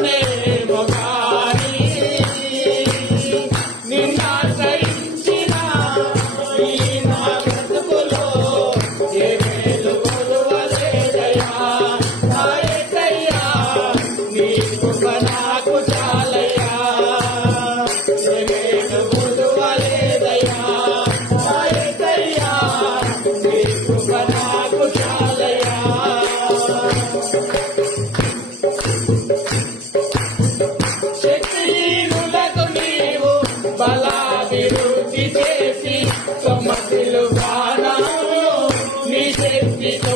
me, boca. be,